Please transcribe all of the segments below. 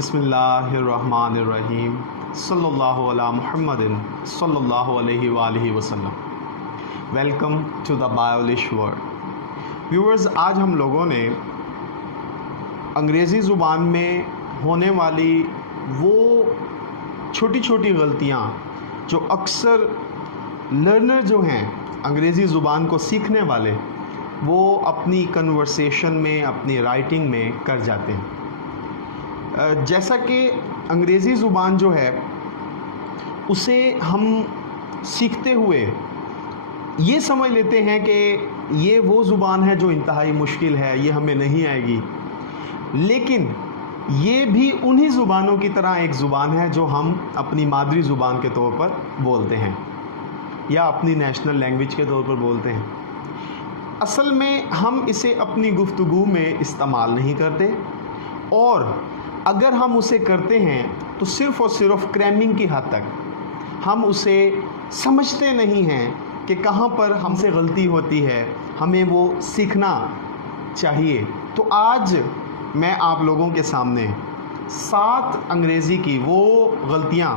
बिस्मिल्लाहिर्रहमानिर्रहीम सल्लल्लाहु अला मुहम्मदिन सल्लल्लाहु अलैहि वसल्लम। Welcome to the Biolish world. Viewers, आज हम लोगों ने अंग्रेज़ी ज़ुबान में होने वाली वो छोटी छोटी गलतियाँ जो अक्सर लर्नर जो हैं अंग्रेज़ी ज़ुबान को सीखने वाले वो अपनी कन्वर्सेशन में, अपनी राइटिंग में कर जाते हैं। जैसा कि अंग्रेज़ी ज़ुबान जो है उसे हम सीखते हुए ये समझ लेते हैं कि ये वो ज़ुबान है जो इंतहाई मुश्किल है, ये हमें नहीं आएगी। लेकिन ये भी उन्हीं ज़ुबानों की तरह एक ज़ुबान है जो हम अपनी मादरी ज़ुबान के तौर पर बोलते हैं या अपनी नेशनल लैंग्वेज के तौर पर बोलते हैं। असल में हम इसे अपनी गुफ्तगू में इस्तेमाल नहीं करते, और अगर हम उसे करते हैं तो सिर्फ़ और सिर्फ क्रैमिंग की हद तक। हम उसे समझते नहीं हैं कि कहाँ पर हमसे गलती होती है, हमें वो सीखना चाहिए। तो आज मैं आप लोगों के सामने 7 अंग्रेज़ी की वो गलतियाँ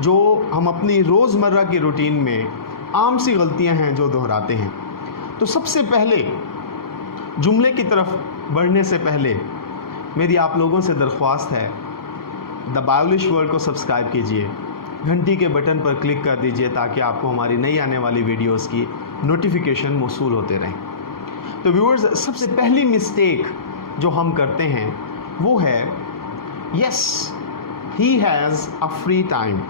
जो हम अपनी रोज़मर्रा की रूटीन में आम सी गलतियाँ हैं जो दोहराते हैं। तो सबसे पहले जुमले की तरफ बढ़ने से पहले मेरी आप लोगों से दरख्वास्त है, द बायोलिश वर्ल्ड को सब्सक्राइब कीजिए, घंटी के बटन पर क्लिक कर दीजिए ताकि आपको हमारी नई आने वाली वीडियोस की नोटिफिकेशन मौसूल होते रहें। तो व्यूअर्स, सबसे पहली मिस्टेक जो हम करते हैं वो है yes he has a free time.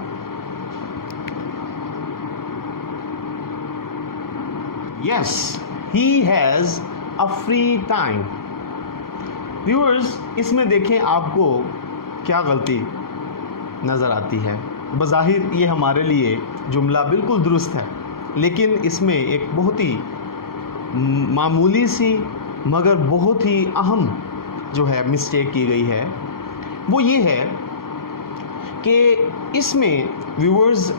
Yes he has a free time. Viewers, इसमें देखें आपको क्या गलती नज़र आती है। बज़ाहिर ये हमारे लिए जुमला बिल्कुल दुरुस्त है, लेकिन इसमें एक बहुत ही मामूली सी मगर बहुत ही अहम जो है मिस्टेक की गई है। वो ये है कि इसमें व्यूअर्स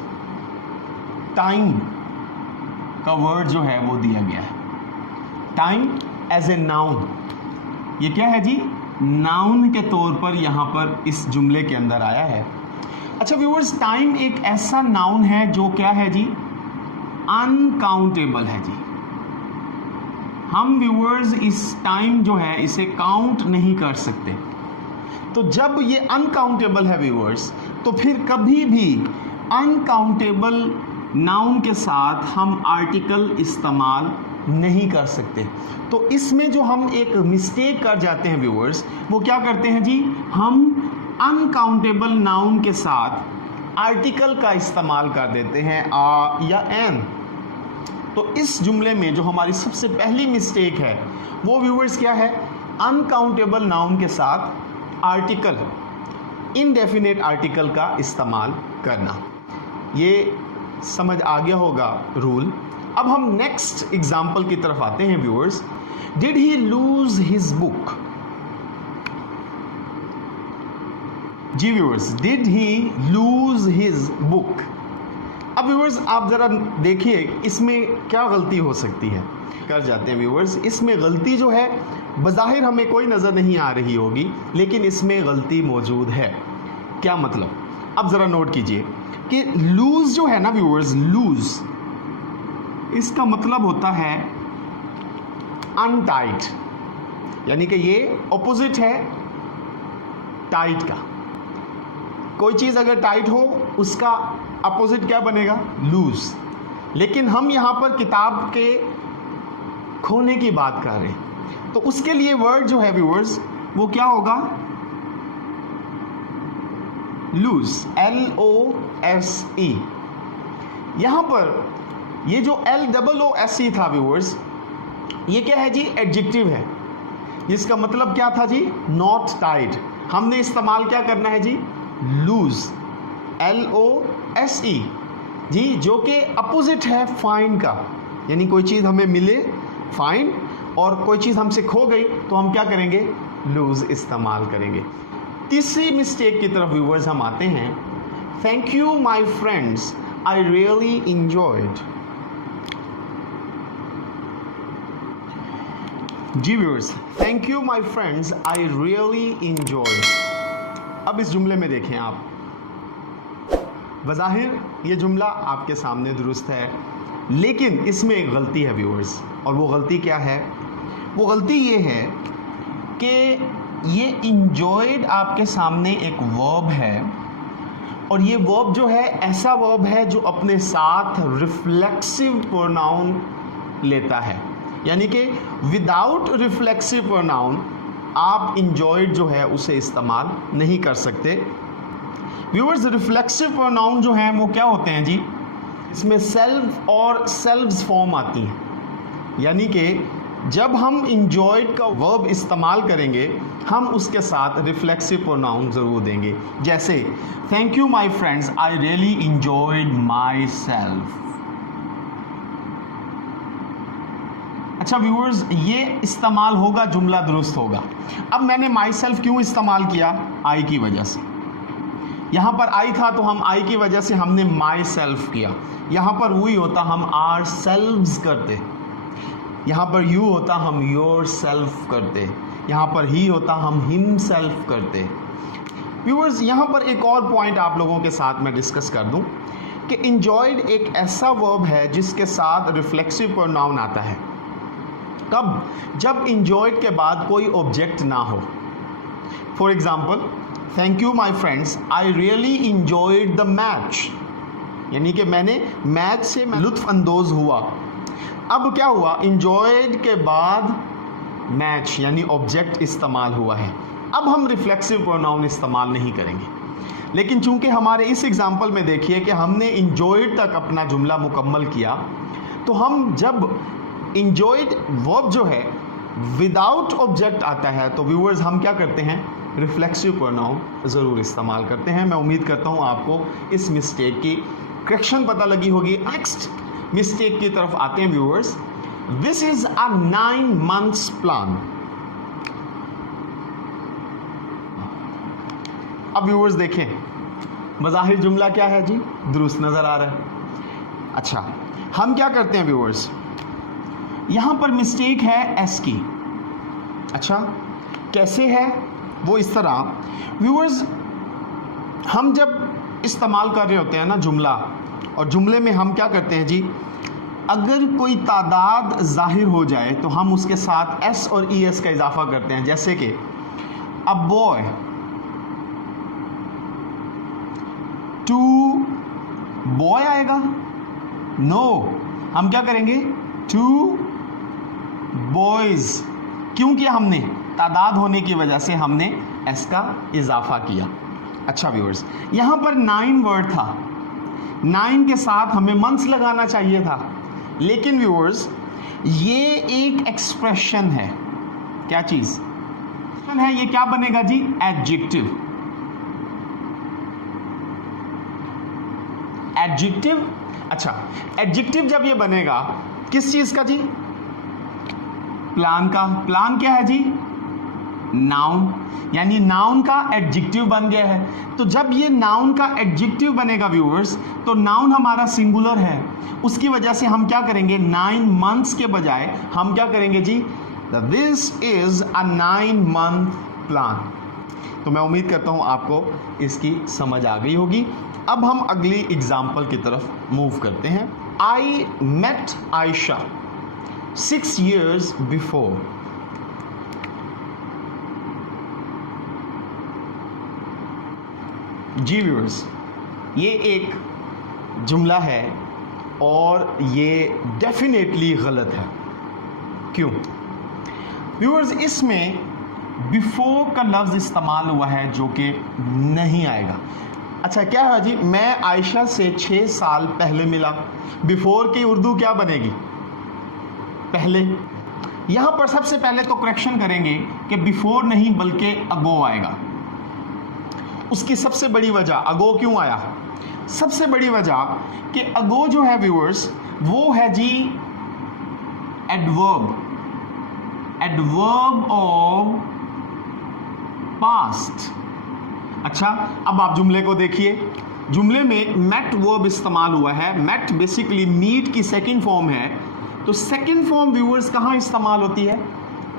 टाइम का वर्ड जो है वो दिया गया है। टाइम एज ए नाउन, ये क्या है जी? नाउन के तौर पर यहाँ पर इस जुमले के अंदर आया है। अच्छा व्यूअर्स, टाइम एक ऐसा नाउन है जो क्या है जी? अनकाउंटेबल है जी। हम व्यूअर्स इस टाइम जो है इसे काउंट नहीं कर सकते। तो जब ये अनकाउंटेबल है व्यूअर्स, तो फिर कभी भी अनकाउंटेबल नाउन के साथ हम आर्टिकल इस्तेमाल नहीं कर सकते। तो इसमें जो हम एक मिस्टेक कर जाते हैं व्यूअर्स, वो क्या करते हैं जी? हम अनकाउंटेबल नाउन के साथ आर्टिकल का इस्तेमाल कर देते हैं, आ या एन। तो इस जुमले में जो हमारी सबसे पहली मिस्टेक है वो व्यूअर्स क्या है? अनकाउंटेबल नाउन के साथ आर्टिकल, इनडेफिनेट आर्टिकल का इस्तेमाल करना। ये समझ आ गया होगा रूल। अब हम नेक्स्ट एग्जाम्पल की तरफ आते हैं viewers. Did he lose his book? जी viewers, did he lose his book. अब व्यूअर्स आप ज़रा देखिए इसमें क्या गलती हो सकती है। कर जाते हैं व्यूअर्स, इसमें गलती जो है बज़ाहिर हमें कोई नज़र नहीं आ रही होगी, लेकिन इसमें गलती मौजूद है। क्या मतलब? अब ज़रा नोट कीजिए कि लूज जो है ना व्यूअर्स, लूज इसका मतलब होता है अनटाइट, यानी कि ये ऑपोजिट है टाइट का। कोई चीज़ अगर टाइट हो उसका अपोजिट क्या बनेगा? लूज। लेकिन हम यहाँ पर किताब के खोने की बात कर रहे हैं, तो उसके लिए वर्ड जो है व्यूअर्स वो क्या होगा? Lose, LOSE। यहाँ पर ये जो LOOSE था व्यूअर्स, ये क्या है जी? एडजेक्टिव है, जिसका मतलब क्या था जी? Not tight. हमने इस्तेमाल क्या करना है जी? लूज, LOSE जी, जो कि अपोजिट है फाइन का। यानी कोई चीज़ हमें मिले फाइन, और कोई चीज़ हमसे खो गई तो हम क्या करेंगे? लूज इस्तेमाल करेंगे। तीसरी मिस्टेक की तरफ व्यूअर्स हम आते हैं। Thank you my friends, I really enjoyed. जी viewers, thank you my friends, I really enjoy. अब इस जुमले में देखें आप, बज़ाहिर ये जुमला आपके सामने दुरुस्त है, लेकिन इसमें एक गलती है व्यूअर्स। और वो गलती क्या है? वो गलती ये है कि ये इंजॉयड आपके सामने एक वर्ब है, और ये वर्ब जो है ऐसा वर्ब है जो अपने साथ रिफ्लेक्सिव प्रोनाउन लेता है, यानी कि विदाउट रिफ्लेक्सिव प्रोनाउन आप इंजॉयड जो है उसे इस्तेमाल नहीं कर सकते। व्यूअर्स, रिफ्लेक्सिव प्रोनाउन जो हैं वो क्या होते हैं जी? इसमें सेल्फ और सेल्व्स फॉर्म आती हैं, यानी कि जब हम इंजॉयड का वर्ब इस्तेमाल करेंगे हम उसके साथ रिफ्लेक्सिव प्रोनाउन ज़रूर देंगे। जैसे thank you my friends, I really enjoyed my self. अच्छा व्यूअर्स, ये इस्तेमाल होगा, जुमला दुरुस्त होगा। अब मैंने माई सेल्फ क्यों इस्तेमाल किया? आई की वजह से। यहाँ पर आई था तो हम आई की वजह से हमने माई सेल्फ किया। यहाँ पर वी होता हम आर सेल्व्स करते, यहाँ पर यू होता हम योर सेल्फ करते, यहाँ पर ही होता हम हिम सेल्फ करते। व्यूअर्स, यहाँ पर एक और पॉइंट आप लोगों के साथ मैं डिस्कस कर दूँ कि इंजॉयड एक ऐसा वर्ब है जिसके साथ रिफ्लेक्सिव प्रोनाउन आता है। कब? जब इंजॉयड के बाद कोई ऑब्जेक्ट ना हो। For example, thank you my friends, I really enjoyed the match, यानी कि मैंने मैच से लुत्फ अंदोज हुआ। अब क्या हुआ? इंजॉयड के बाद मैच यानी ऑब्जेक्ट इस्तेमाल हुआ है। अब हम रिफ्लेक्सिव प्रोनाउन इस्तेमाल नहीं करेंगे, लेकिन चूंकि हमारे इस एग्जाम्पल में देखिए कि हमने इंजॉयड तक अपना जुमला मुकम्मल किया, तो हम जब इंजॉयड वर्ब जो है विदाउट ऑब्जेक्ट आता है तो व्यूअर्स हम क्या करते हैं? रिफ्लेक्सिव प्रोनाउन ज़रूर इस्तेमाल करते हैं। मैं उम्मीद करता हूँ आपको इस मिस्टेक की करेक्शन पता लगी होगी। नेक्स्ट मिस्टेक की तरफ आते हैं viewers. This is a 9 months plan. अब व्यूअर्स देखें, बज़ाहिर जुमला क्या है जी? दुरुस्त नज़र आ रहा है। अच्छा, हम क्या करते हैं व्यूअर्स, यहाँ पर मिस्टेक है एस की। अच्छा, कैसे है वो? इस तरह व्यूअर्स, हम जब इस्तेमाल कर रहे होते हैं ना जुमला, और जुमले में हम क्या करते हैं जी, अगर कोई तादाद ज़ाहिर हो जाए तो हम उसके साथ एस और ई एस का इजाफा करते हैं। जैसे कि अ बॉय, टू बॉय आएगा? नो, हम क्या करेंगे? Two boys. क्यों किया हमने? तादाद होने की वजह से हमने एस का इजाफा किया। अच्छा व्यूअर्स, यहाँ पर 9 वर्ड था, 9 के साथ हमें मंथ्स लगाना चाहिए था, लेकिन व्यूअर्स ये एक एक्सप्रेशन है। क्या चीज है? ये क्या बनेगा जी? एडजेक्टिव। एडजेक्टिव। अच्छा, एडजेक्टिव जब ये बनेगा किस चीज का जी? प्लान का। प्लान क्या है जी? नाउन, यानी नाउन का एडजेक्टिव बन गया है। तो जब ये नाउन का एडजेक्टिव बनेगा व्यूअर्स, तो नाउन हमारा सिंगुलर है, उसकी वजह से हम क्या करेंगे? 9 months के बजाय हम क्या करेंगे जी? This is a 9 month plan. तो मैं उम्मीद करता हूं आपको इसकी समझ आ गई होगी। अब हम अगली एग्जाम्पल की तरफ मूव करते हैं। I met Ayesha 6 years before। जी व्यूअर्स, ये एक जुमला है और ये डेफिनेटली गलत है। क्यों? व्यूअर्स, इसमें बिफोर का लफ्ज़ इस्तेमाल हुआ है जो कि नहीं आएगा। अच्छा, क्या है जी? मैं आयशा से 6 साल पहले मिला। बिफोर की उर्दू क्या बनेगी? पहले। यहां पर सबसे पहले तो करेक्शन करेंगे कि बिफोर नहीं बल्कि अगो आएगा। उसकी सबसे बड़ी वजह, अगो क्यों आया? सबसे बड़ी वजह कि अगो जो है व्यूअर्स वो है जी एडवर्ब, एडवर्ब ऑफ पास्ट। अच्छा, अब आप जुमले को देखिए। जुमले में मेट वर्ब इस्तेमाल हुआ है। मेट बेसिकली मीट की सेकंड फॉर्म है। तो सेकंड फॉर्म व्यूअर्स कहाँ इस्तेमाल होती है?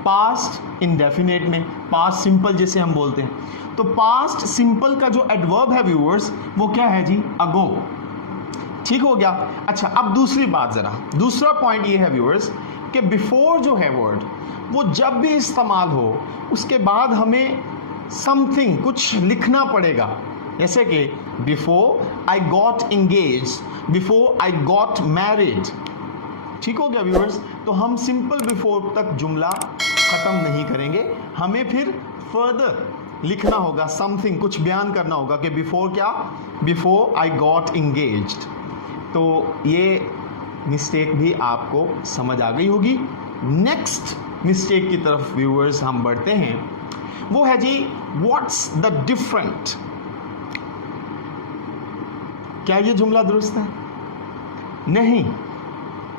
पास्ट इंडेफिनेट में, पास्ट सिंपल जिसे हम बोलते हैं, तो पास्ट सिंपल का जो एडवर्ब है व्यूअर्स वो क्या है जी, अगो। ठीक हो गया। अच्छा, अब दूसरी बात, जरा दूसरा पॉइंट ये है व्यूअर्स कि बिफोर जो है वर्ड वो जब भी इस्तेमाल हो उसके बाद हमें समथिंग कुछ लिखना पड़ेगा, जैसे कि before I got engage, before I got married. ठीक हो गया व्यूअर्स। तो हम सिंपल बिफोर तक जुमला खत्म नहीं करेंगे, हमें फिर फर्दर लिखना होगा, समथिंग कुछ बयान करना होगा कि बिफोर क्या, बिफोर आई गॉट इंगेज्ड। तो ये मिस्टेक भी आपको समझ आ गई होगी। नेक्स्ट मिस्टेक की तरफ व्यूअर्स हम बढ़ते हैं, वो है जी व्हाट्स द डिफरेंट। क्या ये जुमला दुरुस्त है? नहीं,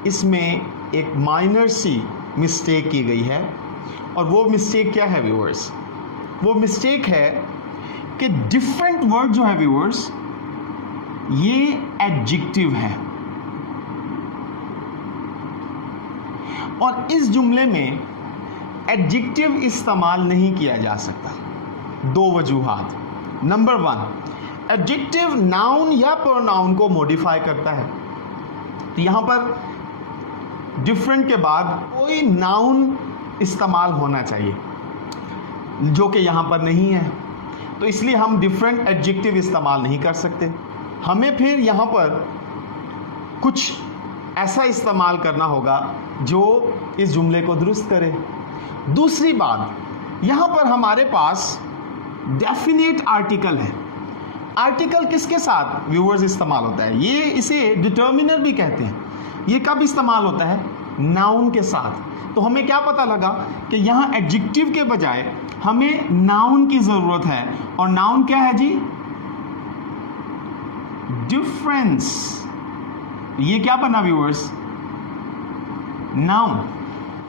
इसमें एक माइनर सी मिस्टेक की गई है। और वो मिस्टेक क्या है व्यूअर्स? वो मिस्टेक है कि डिफरेंट वर्ड जो है व्यूअर्स ये एडजेक्टिव है, और इस जुमले में एडजेक्टिव इस्तेमाल नहीं किया जा सकता। दो वजूहात। नंबर 1, एडजेक्टिव नाउन या प्रोनाउन को मॉडिफाई करता है। तो यहां पर डिफरेंट के बाद कोई नाउन इस्तेमाल होना चाहिए, जो कि यहां पर नहीं है, तो इसलिए हम डिफरेंट एडजेक्टिव इस्तेमाल नहीं कर सकते। हमें फिर यहां पर कुछ ऐसा इस्तेमाल करना होगा जो इस जुमले को दुरुस्त करे। दूसरी बात, यहां पर हमारे पास डेफिनेट आर्टिकल है। आर्टिकल किसके साथ व्यूअर्स इस्तेमाल होता है? ये इसे डिटर्मिनर भी कहते हैं। ये कब इस्तेमाल होता है? नाउन के साथ। तो हमें क्या पता लगा कि यहां एडजेक्टिव के बजाय हमें नाउन की जरूरत है, और नाउन क्या है जी? डिफरेंस। ये क्या बना व्यूअर्स? नाउन।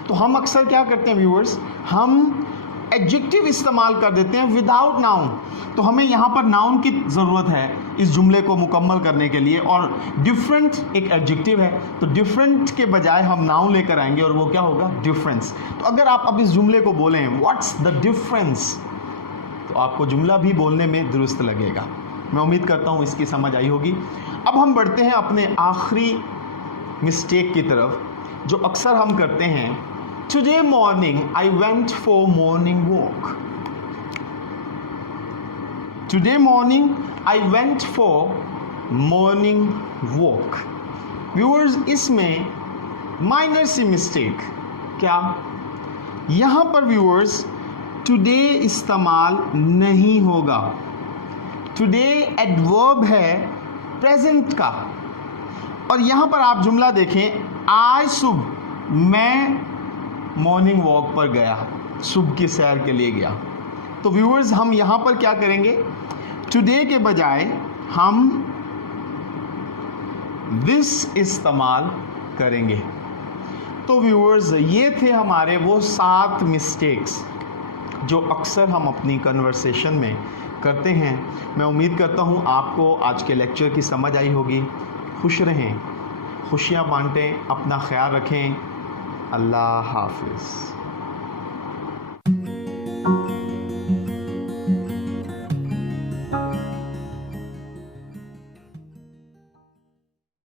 तो हम अक्सर क्या करते हैं व्यूअर्स, हम एडजेक्टिव इस्तेमाल कर देते हैं विदाउट नाउन। तो हमें यहां पर नाउन की जरूरत है इस जुमले को मुकम्मल करने के लिए, और डिफरेंट एक एडजेक्टिव है, तो डिफरेंट के बजाय हम नाउन लेकर आएंगे और वो क्या होगा? डिफरेंस। तो अगर आप अब इस जुमले को बोलें व्हाट्स द डिफरेंस, तो आपको जुमला भी बोलने में दुरुस्त लगेगा। मैं उम्मीद करता हूं इसकी समझ आई होगी। अब हम बढ़ते हैं अपने आखिरी मिस्टेक की तरफ, जो अक्सर हम करते हैं। Today morning I went for morning walk. Today morning I went for morning walk. Viewers, इसमें माइनर सी मिस्टेक। क्या? यहां पर व्यूअर्स टुडे इस्तेमाल नहीं होगा। टुडे एडवर्ब है प्रेजेंट का, और यहां पर आप जुमला देखें, आज सुबह मैं मॉर्निंग वॉक पर गया, सुबह की सैर के लिए गया। तो व्यूअर्स, हम यहां पर क्या करेंगे? टुडे के बजाय हम दिस इस्तेमाल करेंगे। तो व्यूअर्स, ये थे हमारे वो 7 मिस्टेक्स जो अक्सर हम अपनी कन्वर्सेशन में करते हैं। मैं उम्मीद करता हूँ आपको आज के लेक्चर की समझ आई होगी। खुश रहें, खुशियाँ बांटें, अपना ख्याल रखें। अल्लाह हाफिज़।